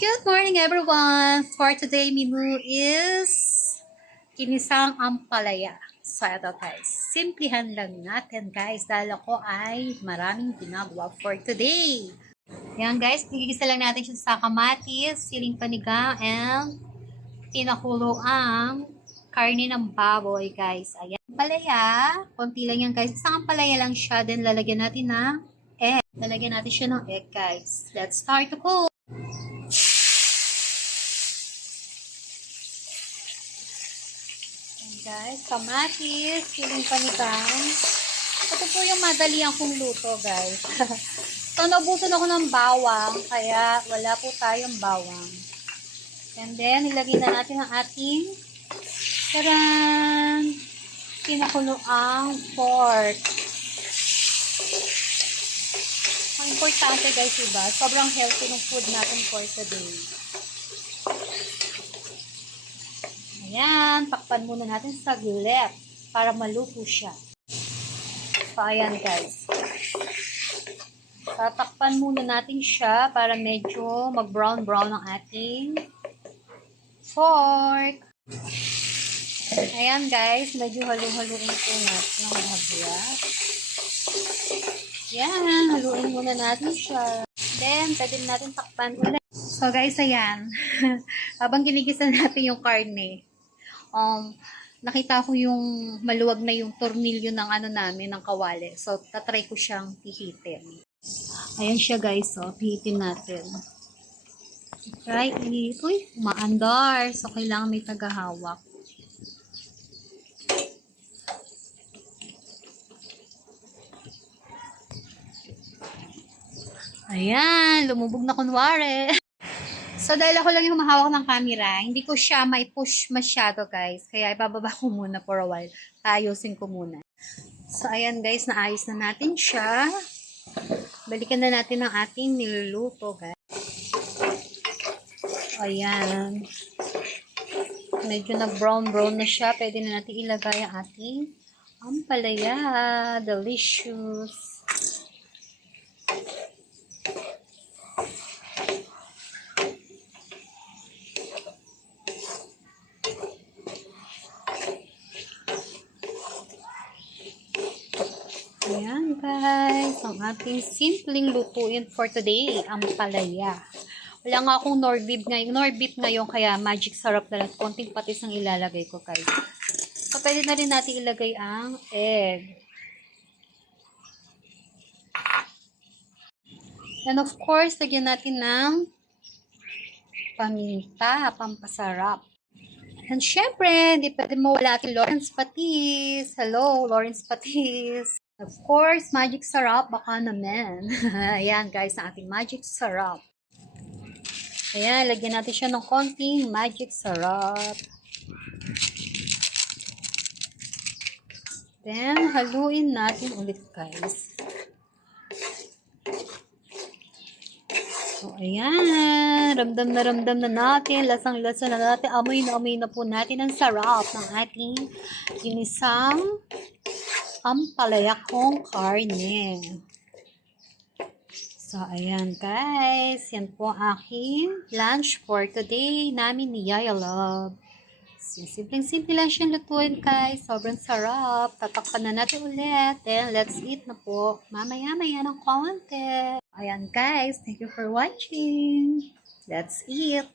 Good morning everyone! For today menu is kinisang ampalaya. So ito guys, simplihan lang natin guys dahil ako ay maraming ginagawa for today. Yan guys, gigisa lang natin siya sa kamatis, siling panigang, and pinakulo ang karne ng baboy guys. Ayan, ampalaya, konti lang yan guys. Isang ampalaya lang siya, then lalagyan natin ng egg. Lalagyan natin siya ng egg guys. Let's start to cook! Guys, kamatis, siling panigang. Ito po yung madali kong luto, guys. So, naubusan ako ng bawang, kaya wala po tayong bawang. And then, ilagay na natin ang ating taran! Pinakuloang pork. Ang importante, guys, diba? Sobrang healthy ng food natin for today. Ayan, takpan muna natin saglit para maluto siya. So, ayan guys. Tatakpan muna natin siya para medyo mag-brown-brown ang ating pork. Ayan guys, medyo halu-haluin po natin ng mahabya. Ayan, haluin muna natin siya. Then, pwede natin takpan ulit. So guys, ayan. Habang ginigisa natin yung karne, nakita ko yung maluwag na yung tornilyo ng ano namin, ng kawali. So, tatry ko siyang pihitin. Ayan siya guys, so, pihitin natin. Try it. Uy, maandar. So, kailangan may tagahawak. Ayan, lumubog na kunwari. So, dahil ako lang yung humahawak ng camera, hindi ko siya may push masyado, guys. Kaya, ibababa ko muna for a while. Tayosin ko muna. So, ayan, guys. Naayos na natin siya. Balikan na natin ang ating niluluto, guys. Ayan. Medyo nag-brown-brown na siya. Pwede na natin ilagay ang ating ampalaya. Delicious. Ayan guys, ang ating simpleng lutuin for today, ang palaya. Wala nga akong nor beef ngayon, kaya magic sarap na lang. Konting patis ang ilalagay ko guys. So, pwede na rin natin ilagay ang egg. And of course, lagyan natin ng paminta, pampasarap. And syempre, hindi pwede mawala ating Lawrence Patis. Hello, Lawrence Patis. Of course, magic sarap, baka naman. Ayan guys, ang ating magic sarap. Ayan, lagyan natin siya ng konting magic sarap. Then, haluin natin ulit guys. So, ayan. Ramdam na natin. Lasang-lasa na natin. Amoy na po natin ang sarap ng ating ginisang ampalaya kong karne. So, ayan guys. Yan po ang aking lunch for today namin ni Yaya Love. So, simpleng-simple lang siyang lutuin guys. Sobrang sarap. Tatakpan na natin ulit. Then, let's eat na po. Mamaya-maya ng konti. Ayan guys. Thank you for watching. Let's eat.